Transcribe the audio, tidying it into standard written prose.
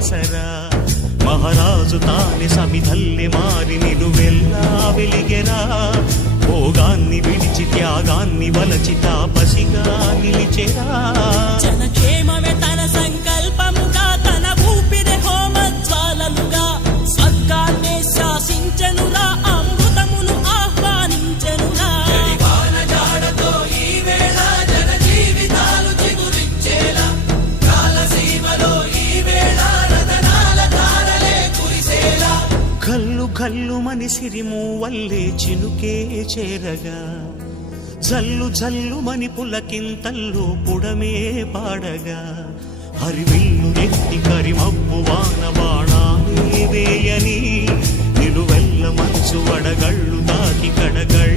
ఆసరా మహారాజు తానే సమిధల్లె మారి నిలువెల్లా వెలిగెరా భోగాన్ని విడిచి త్యాగాన్ని వలచి తాపసిగా నిలిచెరా జనక్షేమమే తన సంకల్పముగా తన ఊపిరి హోమజ్వాలలుగా స్వర్గాన్నే శాసించెనురా అమృతమును ఆహ్వానించెనురా జాడతో ఈ వేళ జన జీవితాలు చిగురించేలా కాలసీమలో ఈ వేళ రతనాల ధారలే కురిసేలా కల్లు కల్లు మని సిరిము వల్లే చినుకే చేరగా జల్లు జల్లు మని పులకింతల్లు పుడమే పాడగా హరివిల్లు నెత్తి కరిమబ్బు వాన బాణాలే వేయని నిలువెల్ల మనసు వడగళ్ళు తాకి కడగళ్ళ